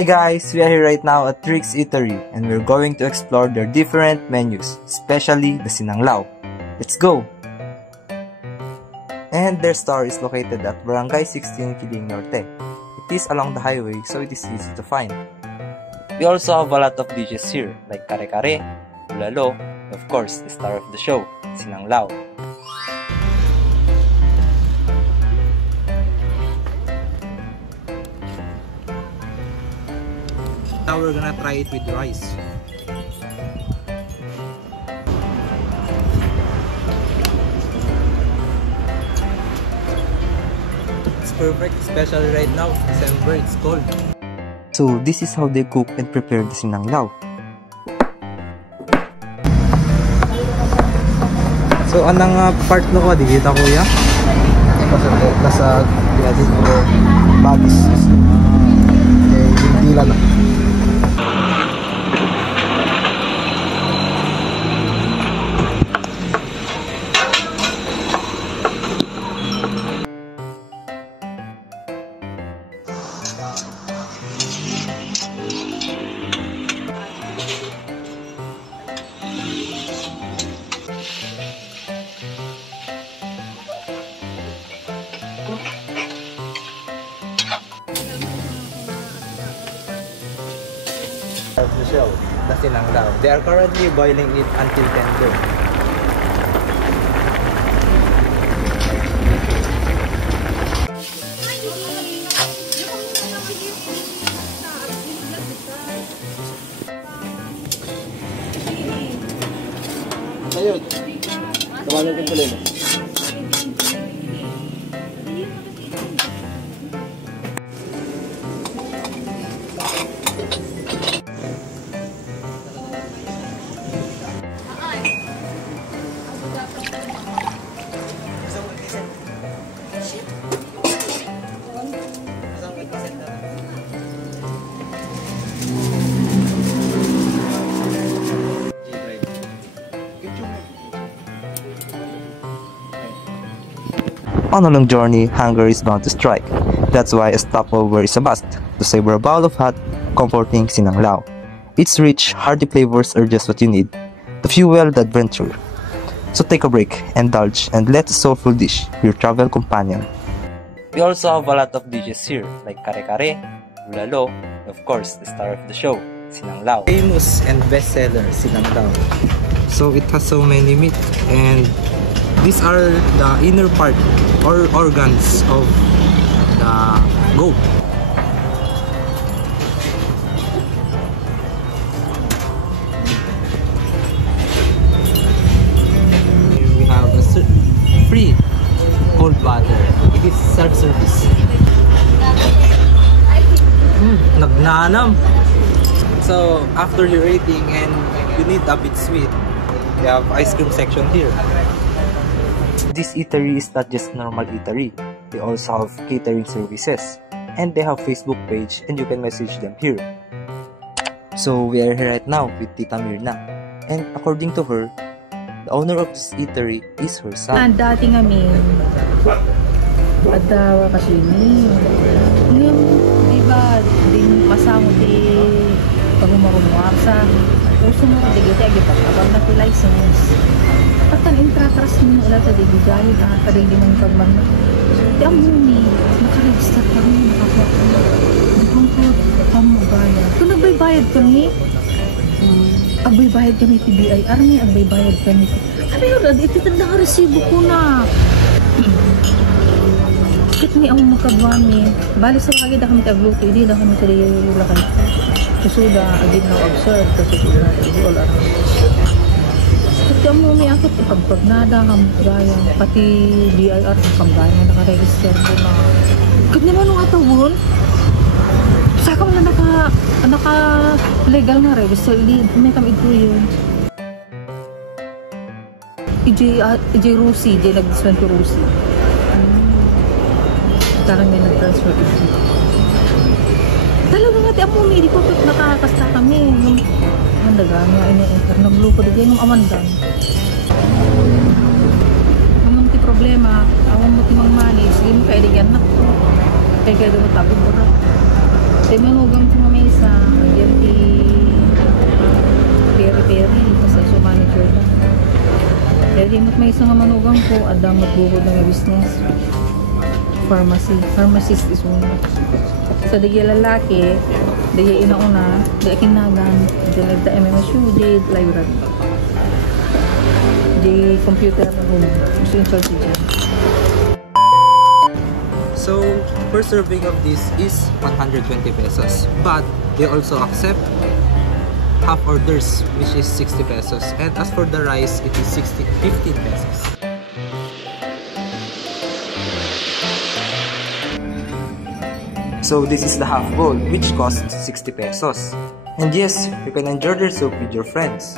Hi guys, we are here right now at Trix Eatery and we're going to explore their different menus, especially the Sinanglao. Let's go! And their store is located at Barangay 16 Kiling Norte. It is along the highway, so it is easy to find. We also have a lot of dishes here like kare-kare, bulalo, and of course the star of the show, Sinanglao. Now we're gonna try it with rice. It's perfect, especially right now, December, it's cold. So this is how they cook and prepare the Sinanglao. So anong part no ko, di kita kuya? Nasa pinadis mo bagis. Hindi lang. The shell, the Sinanglao. They are currently boiling it until tender. Ayun, tawagan ko tuloy. On a long journey, hunger is bound to strike. That's why a stopover is a must to savor a bowl of hot, comforting Sinanglao. Its rich, hearty flavors are just what you need to fuel the adventure. So take a break, indulge, and let the soulful dish be your travel companion. We also have a lot of dishes here like kare-kare, bulalo, and of course the star of the show, Sinanglao. Famous and bestseller Sinanglao. So it has so many meat, and these are the inner part or organs of the goat. Here we have a free cold water. It is self-service. Nagnanam. So after you're eating and you need a bit sweet, we have ice cream section here. This eatery is not just normal eatery. They also have catering services. And they have Facebook page and you can message them here. So we are here right now with Tita Mirna. And according to her, the owner of this eatery is her son. Dati kami, ada kasi ni, yung diba, din pasamo di pagumurumuar sa uso mo di giti agipag abang na license. Patan intratras mo ulat di gani na kading di man pagman. Di ang muni naka-register kami nakapwa. Dipungkod pamugaya. Kung nagbaybayad kami, agbaybayad kami ti BIR ni, agbaybayad kami. Ano yun? Ititanda nga resibo ko na. Kit ni ang makagwami. Bali sa kagid kami tagluto, hindi na kami taliyulakan. Susuda, agin na observe, susuda, hindi all around. Kasi ang mumi akit, ipagpagnada, gaya, pati BIR, kamgaya, nakaregister ko na. Kit naman nung atawon, saka mo na naka-legal na register, may kami ito yun. EJ Rusi, EJ nag-diswento Rusi. Karang may nag-transfer ito. Talaga nga, ang mumi, di ko nakakasta kami. Ang daga nga, ine-enter, nagluko din yung amandan. Ang problema, awang mo timang manis, hindi mo kailigyan na. Kaya kaya mo tapin mo na. Sa manugang ko nga may isa, yan ti peri-peri, kasi so manager na. Kaya dimot may isa nga manugang ko, adang magbukod ng business. Pharmacist is una. Sa digya lalaki, digya inauna, digya kinagan, digya nagda MMSU, digya library. Digya computer at home. Gusto yung charge digya. So, per serving of this is 120 pesos. But they also accept half orders, which is 60 pesos. And as for the rice, it is 15 pesos. So this is the half bowl, which costs 60 pesos. And yes, you can enjoy the soup with your friends.